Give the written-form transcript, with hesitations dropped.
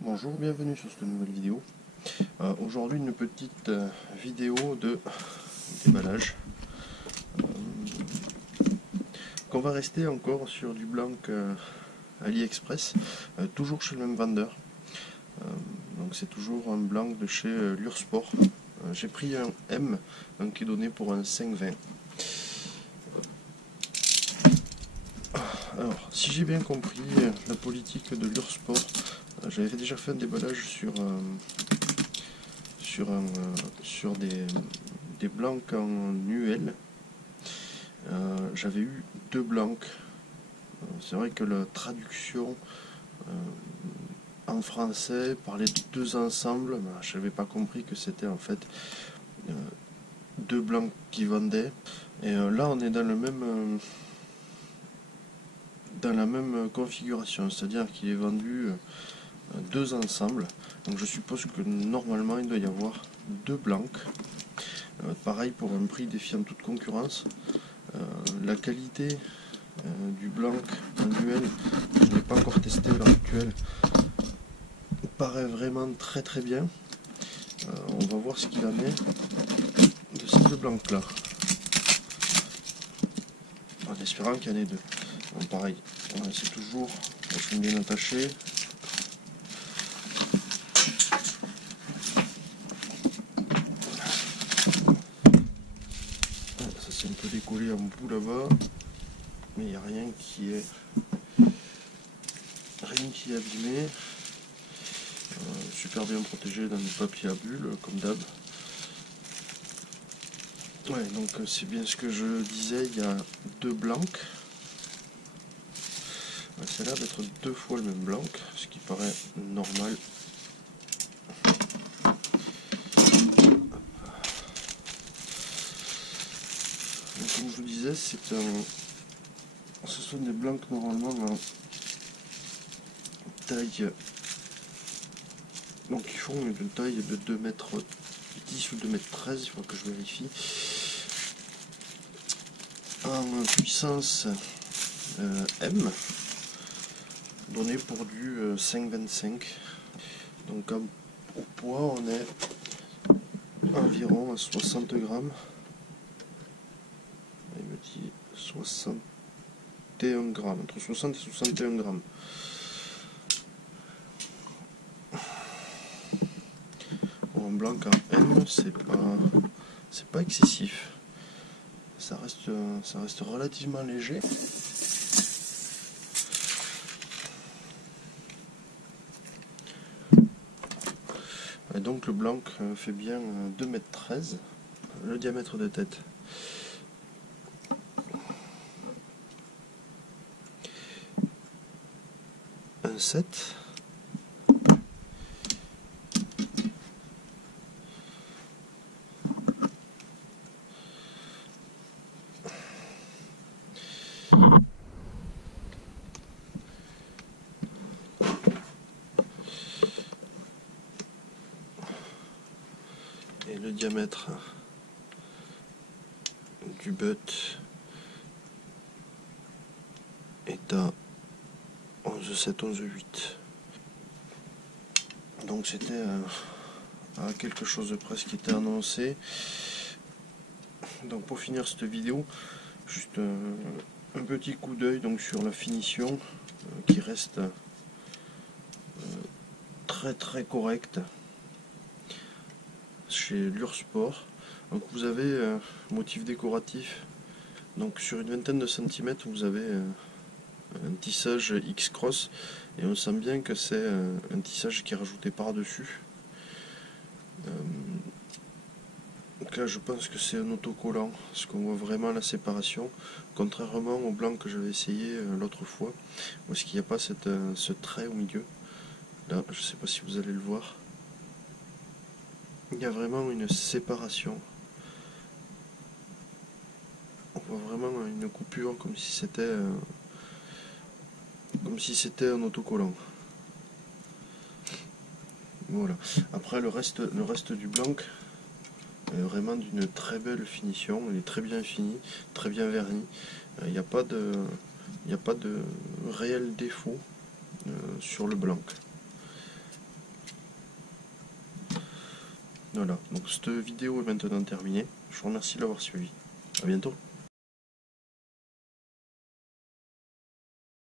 Bonjour, bienvenue sur cette nouvelle vidéo. Aujourd'hui une petite vidéo de déballage. On va rester encore sur du blanc AliExpress, toujours chez le même vendeur. Donc c'est toujours un blanc de chez Lursport. J'ai pris un M, donc qui est donné pour un 5,20. Alors, si j'ai bien compris la politique de Lursport, j'avais déjà fait un déballage sur des blancs en UL. J'avais eu deux blancs. C'est vrai que la traduction en français par les deux ensemble, je n'avais pas compris que c'était en fait deux blancs qui vendaient. Et là, on est dans la même configuration, c'est-à-dire qu'il est vendu deux ensembles. Donc je suppose que normalement il doit y avoir deux blancs. Pareil pour un prix défiant toute concurrence. La qualité du blanc annuel, je n'ai pas encore testé à l'heure actuelle, paraît vraiment très très bien. On va voir ce qu'il en est de ces deux blancs là, en espérant qu'il y en ait deux. Bon, pareil, c'est toujours bien attaché. Ça c'est un peu décollé en bout là-bas, mais il n'y a rien qui est abîmé. Super bien protégé dans du papier à bulles comme d'hab. Ouais, donc c'est bien ce que je disais, il y a deux blancs. Ça a l'air d'être deux fois le même blanc, ce qui paraît normal. Donc, comme je vous disais, ce sont des blancs normalement en taille. Donc ils font une taille de 2,10 m ou 2,13 m, il faut que je vérifie. En puissance M, donné pour du 5,25. Donc au poids, on est environ à 60 grammes. Il me dit 61 grammes, entre 60 et 61 grammes. En blanc en M, c'est pas excessif. Ça reste relativement léger. Et donc le blanc fait bien 2,13 m, le diamètre de tête. Un 7. Et le diamètre du butt est à 11,7, 11,8. Donc c'était à quelque chose de près qui était annoncé. Donc pour finir cette vidéo, juste un petit coup d'œil donc sur la finition qui reste très très correcte chez Lursport. Donc vous avez motif décoratif, donc sur une vingtaine de centimètres vous avez un tissage X-Cross et on sent bien que c'est un tissage qui est rajouté par dessus. Donc là je pense que c'est un autocollant parce qu'on voit vraiment la séparation, contrairement au blanc que j'avais essayé l'autre fois où est-ce qu'il n'y a pas ce trait au milieu. Là je ne sais pas si vous allez le voir, il y a vraiment une séparation. On voit vraiment une coupure comme si c'était un autocollant. Voilà. Après le reste du blanc est vraiment d'une très belle finition. Il est très bien fini, très bien verni. Il n'y a pas de réel défaut sur le blanc. Voilà, donc cette vidéo est maintenant terminée. Je vous remercie de l'avoir suivi. A bientôt.